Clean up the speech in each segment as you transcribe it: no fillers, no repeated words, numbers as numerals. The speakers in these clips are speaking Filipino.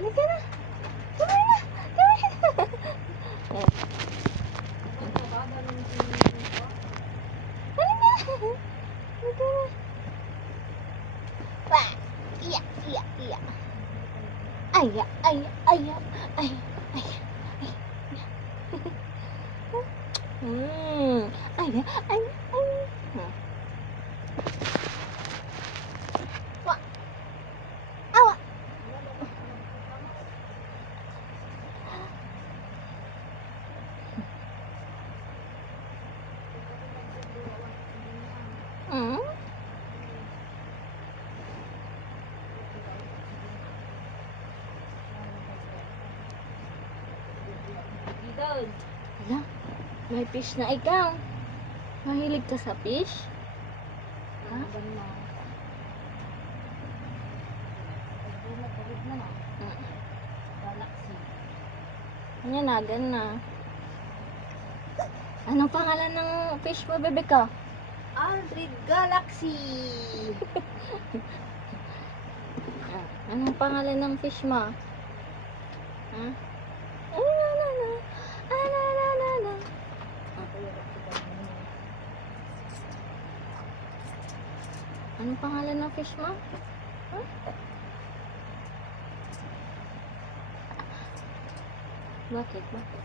Halika na. Kumain na. Kumain na. Ayan. Halika na. Halika na. Pa. Iya, iya, iya. Aya, aya, aya, aya, aya, aya. Aya, aya, aya. Wah. Awa. Hmm? Hala, may fish na ikaw. Mahilig ka sa fish? Ha? Anyanagan na. Anong pangalan ng fish mo, bebe ka? Aldrin Galaxy. Anong pangalan ng fish mo? Ha? Ananana. Ananana. Anong pangalan ng fish mo? Huh? Bakit? Bakit?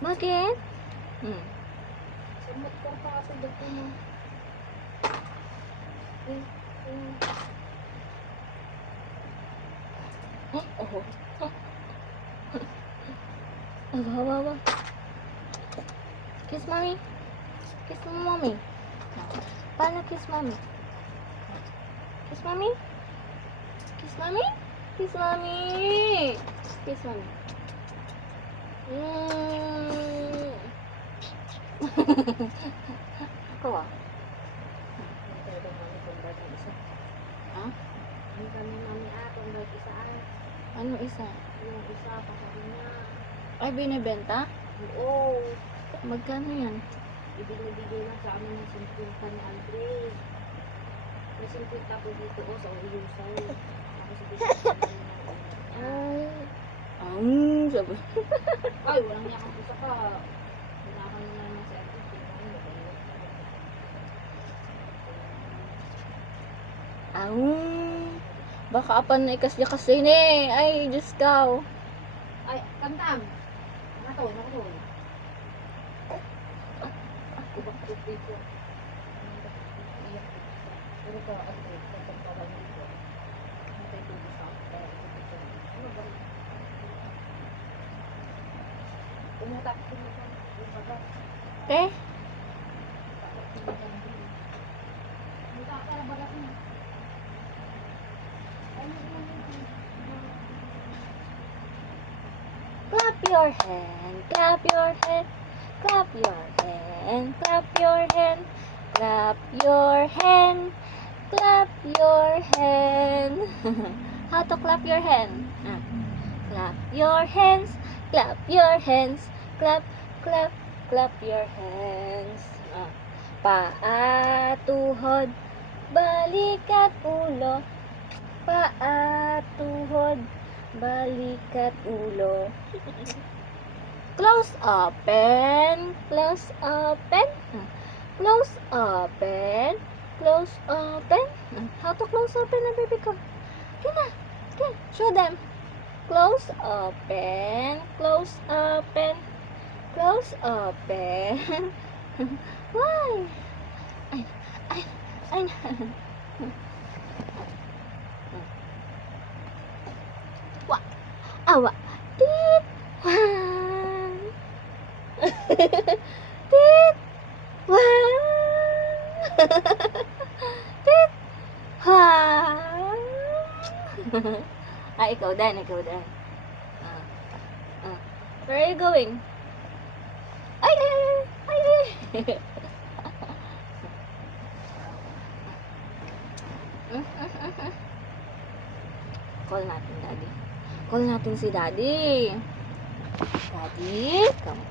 Bakit? Samot ka pa ito dito mo. Oh. Awa. Kiss mommy. Kiss mo mommy. Paano kiss mommy? Kiss mommy? Kiss mommy? Kiss mommy? Kiss mommy. Ako ah. Ha? Ang kami mami atong daw isa ay. Ano isa? Yung isa pa sa niya. Ay, binibenta? Oo. Magkano yan? Ibinibigay lang sa amin ng 50 ni Andre. May 50 po dito o sa Uyusay. Ako sa dito. Sabi. Ay, walang niya kang pusa ka. Hinakan na naman si Andre. Baka apan na ikas niya kasi ni. Ay, Diyos ka. Ay, kantam. Nakatoy. Kubak-kubak dito. Pero ka, Andre, pagpagpawan dito. Ano tayo dito sa ano ba? Umutak ko nito. Te? Clap your hand, clap your hand, clap your hand, clap your hand, clap your hand, clap your hand. How to clap your hand? Clap your hands, clap your hands, clap, clap, clap your hands. Paa, tuhod, balikat, ulo. Paa, tuhod, balikat, ulo. Close open, close open, close open, close open. How to close open na baby ko? Okay, show them. Close open, close open, close open. Why? Ay. Awa. Tit. Wan. Tit. Wan. Tit. Wan. Ikaw din. Where are you going? Ay. Call natin, Daddy. Call natin si Daddy. Daddy, come.